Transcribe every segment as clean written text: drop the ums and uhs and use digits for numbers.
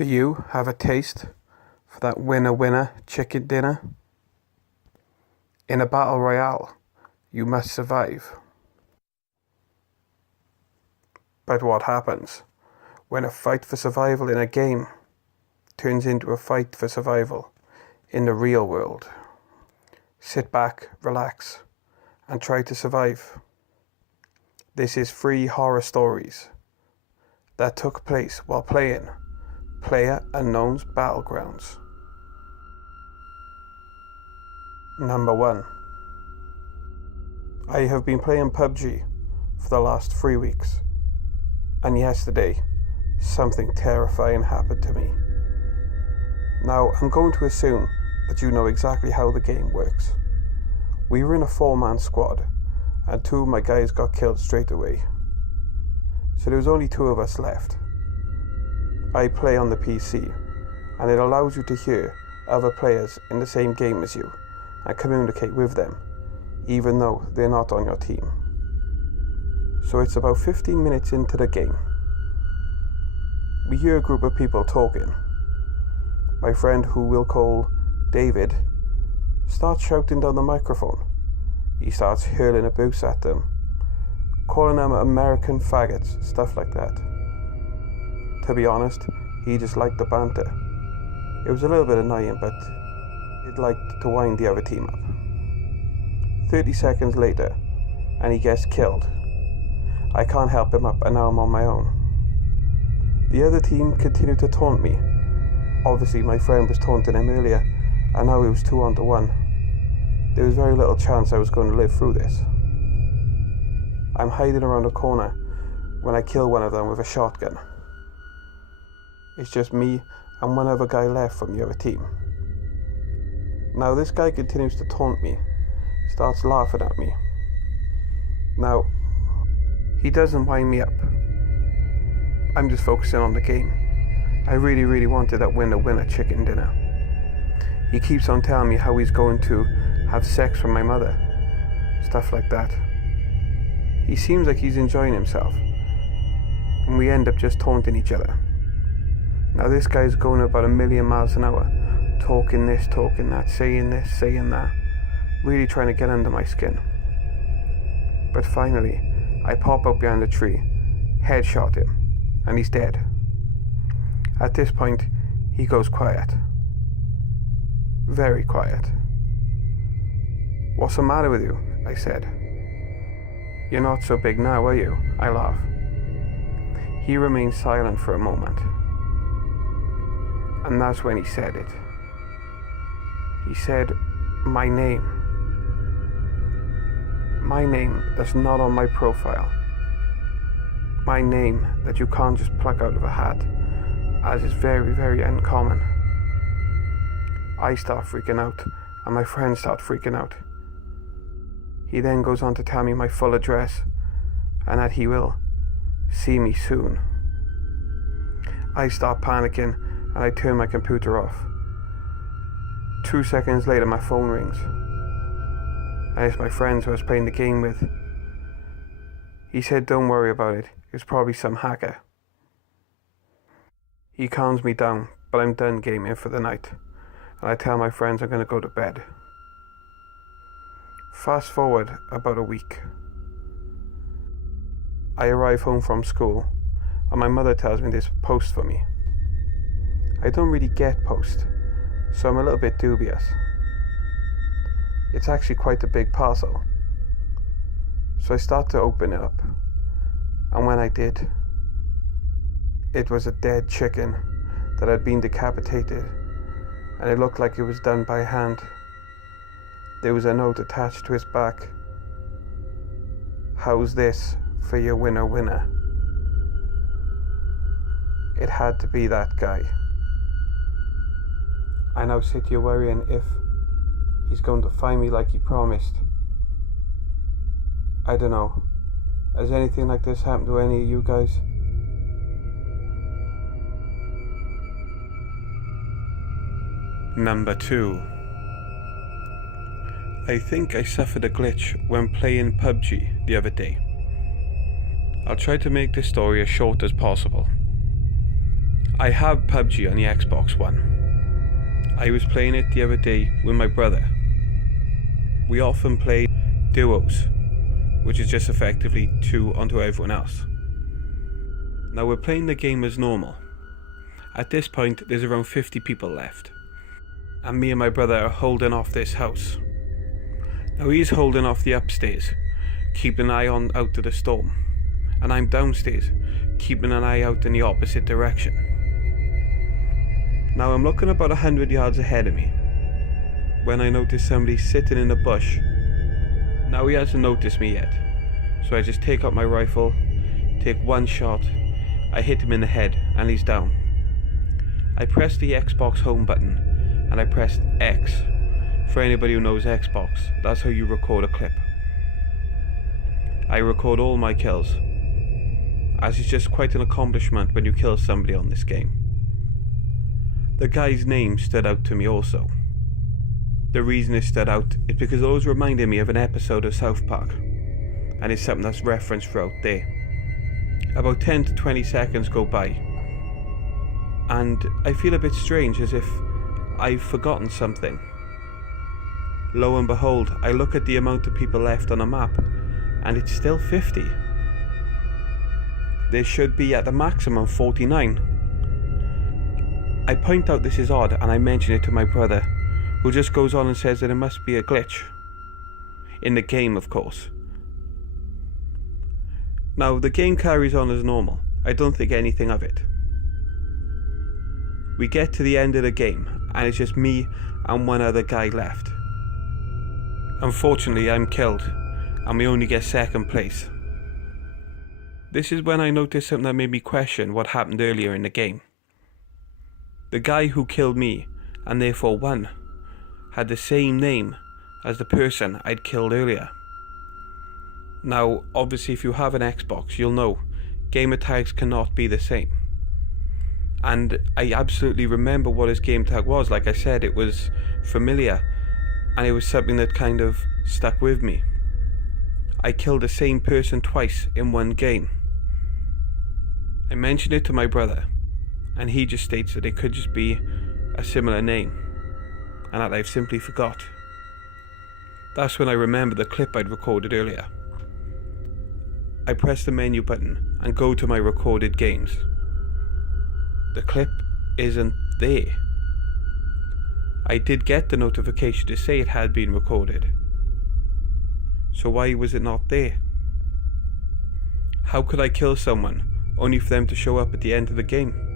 Do you have a taste for that winner chicken dinner? In a battle royale, you must survive. But what happens when a fight for survival in a game turns into a fight for survival in the real world? Sit back, relax, and try to survive. This is 3 horror stories that took place while playing PlayerUnknown's Battlegrounds. Number 1. I have been playing Pubg for the last 3 weeks, and yesterday something terrifying happened to me. Now I'm going to assume that you know exactly how the game works. We were in a 4-man squad, and 2 of my guys got killed straight away. So there was only 2 of us left. I play on the PC, and it allows you to hear other players in the same game as you and communicate with them, even though they're not on your team. So it's about 15 minutes into the game. We hear a group of people talking. My friend, who we'll call David, starts shouting down the microphone. He starts hurling abuse at them, calling them American faggots, stuff like that. To be honest, he just liked the banter. It was a little bit annoying, but he'd like to wind the other team up. 30 seconds later, and he gets killed. I can't help him up, and now I'm on my own. The other team continued to taunt me. Obviously, my friend was taunting him earlier, and now it was 2-1. There was very little chance I was going to live through this. I'm hiding around a corner when I kill one of them with a shotgun. It's just me and one other guy left from the other team. Now this guy continues to taunt me, starts laughing at me. Now, he doesn't wind me up. I'm just focusing on the game. I really wanted that winner chicken dinner. He keeps on telling me how he's going to have sex with my mother, stuff like that. He seems like he's enjoying himself, and we end up just taunting each other. Now this guy's going about 1,000,000 miles an hour, talking this, talking that, saying this, saying that, really trying to get under my skin. But finally, I pop up behind a tree, headshot him, and he's dead. At this point, he goes quiet. Very quiet. "What's the matter with you?" I said. "You're not so big now, are you?" I laugh. He remained silent for a moment. And that's when he said it. He said, my name. My name that's not on my profile. My name that you can't just pluck out of a hat, as is very uncommon. I start freaking out, and my friends start freaking out. He then goes on to tell me my full address, and that he will see me soon. I start panicking, and I turn my computer off. 2 seconds later, my phone rings, and it's my friend who I was playing the game with. He said, "Don't worry about it, it's probably some hacker." He calms me down, but I'm done gaming for the night, and I tell my friends I'm going to go to bed. Fast forward about a week. I arrive home from school, and my mother tells me there's a post for me. I don't really get post, so I'm a little bit dubious. It's actually quite a big parcel. So I start to open it up, and when I did, it was a dead chicken that had been decapitated, and it looked like it was done by hand. There was a note attached to his back. "How's this for your winner?" It had to be that guy. I now sit here worrying if he's going to find me like he promised. I don't know. Has anything like this happened to any of you guys? Number 2. I think I suffered a glitch when playing Pubg the other day. I'll try to make this story as short as possible. I have Pubg on the Xbox One. I was playing it the other day with my brother. We often play duos, which is just effectively 2 onto everyone else. Now we're playing the game as normal. At this point there's around 50 people left, and me and my brother are holding off this house. Now he's holding off the upstairs, keeping an eye out to the storm, and I'm downstairs, keeping an eye out in the opposite direction. Now I'm looking about 100 yards ahead of me, when I notice somebody sitting in a bush. Now he hasn't noticed me yet, so I just take out my rifle, take one shot, I hit him in the head and he's down. I press the Xbox home button and I pressed X. For anybody who knows Xbox, that's how you record a clip. I record all my kills, as it's just quite an accomplishment when you kill somebody on this game. The guy's name stood out to me also. The reason it stood out is because it always reminded me of an episode of South Park, and it's something that's referenced throughout there. About 10 to 20 seconds go by, and I feel a bit strange, as if I've forgotten something. Lo and behold, I look at the amount of people left on the map, and it's still 50. There should be at the maximum 49. I point out this is odd, and I mention it to my brother, who just goes on and says that it must be a glitch. In the game, of course. Now, the game carries on as normal. I don't think anything of it. We get to the end of the game, and it's just me and one other guy left. Unfortunately, I'm killed, and we only get second place. This is when I noticed something that made me question what happened earlier in the game. The guy who killed me, and therefore won, had the same name as the person I'd killed earlier. Now, obviously if you have an Xbox, you'll know gamer tags cannot be the same. And I absolutely remember what his game tag was. Like I said, it was familiar, and it was something that kind of stuck with me. I killed the same person twice in one game. I mentioned it to my brother, and he just states that it could just be a similar name, and that I've simply forgot. That's when I remember the clip I'd recorded earlier. I press the menu button and go to my recorded games. The clip isn't there. I did get the notification to say it had been recorded. So why was it not there? How could I kill someone only for them to show up at the end of the game?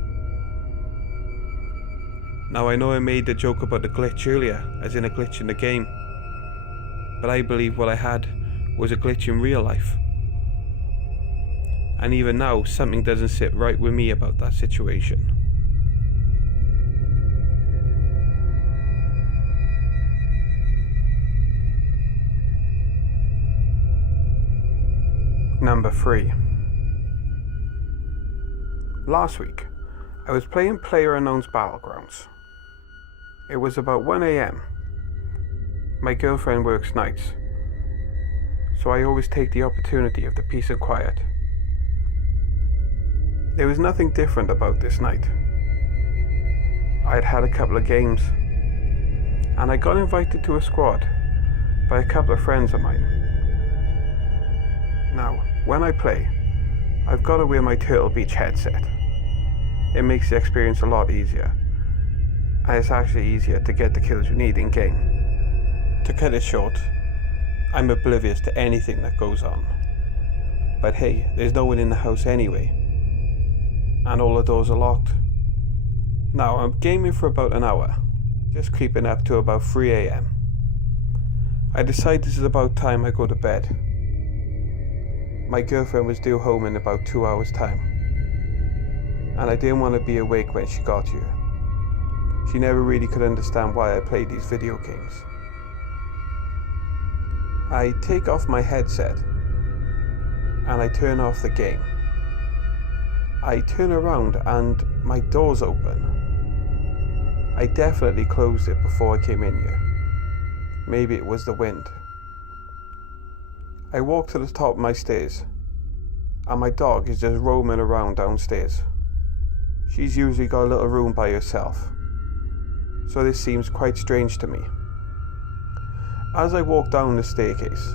Now I know I made the joke about the glitch earlier, as in a glitch in the game, but I believe what I had was a glitch in real life. And even now, something doesn't sit right with me about that situation. Number 3. Last week, I was playing PlayerUnknown's Battlegrounds. It was about 1 AM. My girlfriend works nights, so I always take the opportunity of the peace and quiet. There was nothing different about this night. I had had a couple of games, and I got invited to a squad by a couple of friends of mine. Now, when I play, I've got to wear my Turtle Beach headset. It makes the experience a lot easier, and it's actually easier to get the kills you need in game. To cut it short, I'm oblivious to anything that goes on. But hey, there's no one in the house anyway, and all the doors are locked. Now I'm gaming for about an hour, just creeping up to about 3 AM. I decide this is about time I go to bed. My girlfriend was due home in about 2 hours time, and I didn't want to be awake when she got here. She never really could understand why I played these video games. I take off my headset and I turn off the game. I turn around and my door's open. I definitely closed it before I came in here. Maybe it was the wind. I walk to the top of my stairs, and my dog is just roaming around downstairs. She's usually got a little room by herself, so this seems quite strange to me. As I walk down the staircase,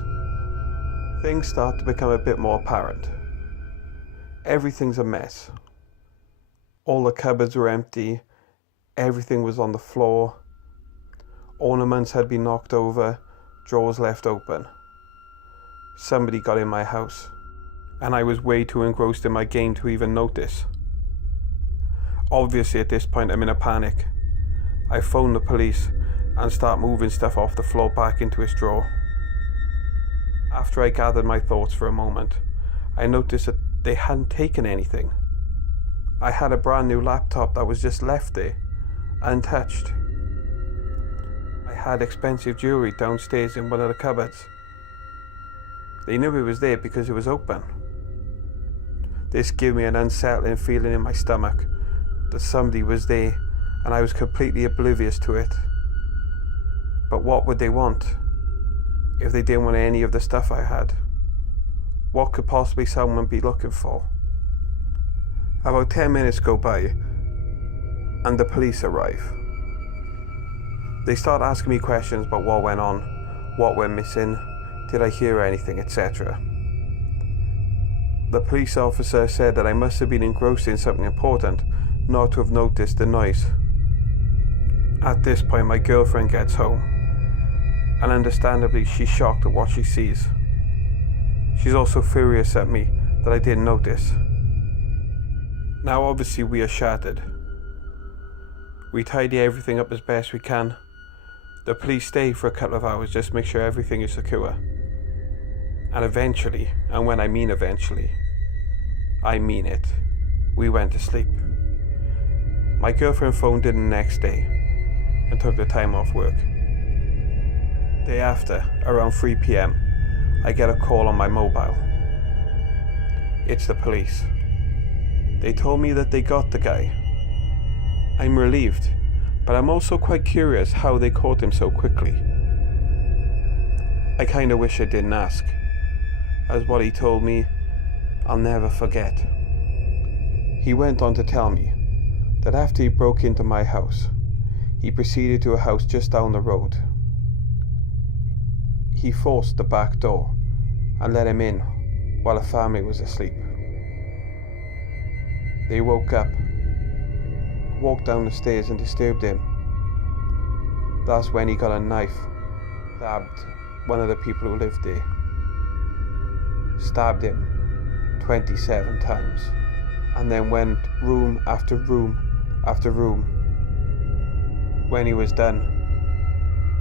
things start to become a bit more apparent. Everything's a mess. All the cupboards were empty, everything was on the floor, ornaments had been knocked over, drawers left open. Somebody got in my house, and I was way too engrossed in my game to even notice. Obviously at this point I'm in a panic. I phone the police and start moving stuff off the floor back into its drawer. After I gathered my thoughts for a moment, I noticed that they hadn't taken anything. I had a brand new laptop that was just left there, untouched. I had expensive jewellery downstairs in one of the cupboards. They knew it was there because it was open. This gave me an unsettling feeling in my stomach that somebody was there and I was completely oblivious to it. But what would they want if they didn't want any of the stuff I had? What could possibly someone be looking for? About 10 minutes go by and the police arrive. They start asking me questions about what went on, what went missing, did I hear anything, etc. The police officer said that I must have been engrossed in something important not to have noticed the noise. At this point my girlfriend gets home, and understandably she's shocked at what she sees. She's also furious at me that I didn't notice. Now obviously we are shattered. We tidy everything up as best we can. The police stay for a couple of hours just to make sure everything is secure. And eventually, and when I mean eventually, I mean it, we went to sleep. My girlfriend phoned in the next day and took the time off work. Day after, around 3 p.m, I get a call on my mobile. It's the police. They told me that they got the guy. I'm relieved, but I'm also quite curious how they caught him so quickly. I kinda wish I didn't ask, as what he told me, I'll never forget. He went on to tell me that after he broke into my house, he proceeded to a house just down the road. He forced the back door and let him in while the family was asleep. They woke up, walked down the stairs and disturbed him. That's when he got a knife, stabbed one of the people who lived there. Stabbed him 27 times, and then went room after room after room. When he was done,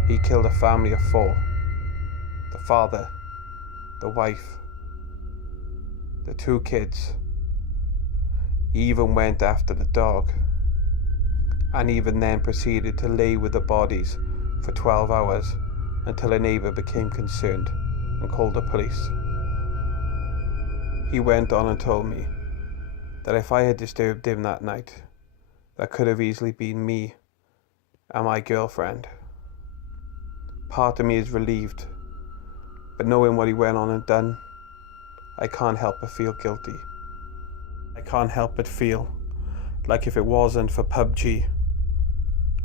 he killed a family of 4. The father, the wife, the 2 kids. He even went after the dog, and even then proceeded to lay with the bodies for 12 hours until a neighbour became concerned and called the police. He went on and told me that if I had disturbed him that night, that could have easily been me and my girlfriend. Part of me is relieved, but knowing what he went on and done, I can't help but feel guilty. I can't help but feel like if it wasn't for Pubg,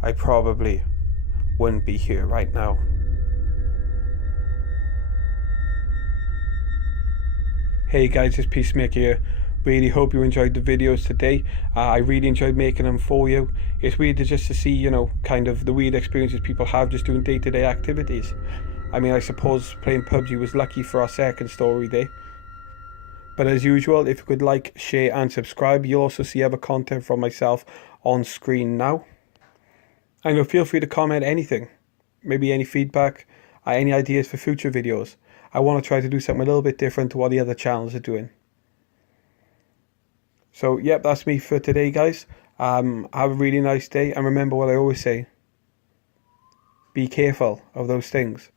I probably wouldn't be here right now. Hey guys, it's Peacemaker here. Really hope you enjoyed the videos today. I really enjoyed making them for you. It's weird just to see, kind of the weird experiences people have just doing day-to-day activities. I mean, I suppose playing Pubg was lucky for our second story there. But as usual, if you could like, share and subscribe, you'll also see other content from myself on screen now. And feel free to comment anything. Maybe any feedback, any ideas for future videos. I want to try to do something a little bit different to what the other channels are doing. So, yep, that's me for today, guys. Have a really nice day, and remember what I always say. Be careful of those things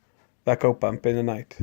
that go bump in the night.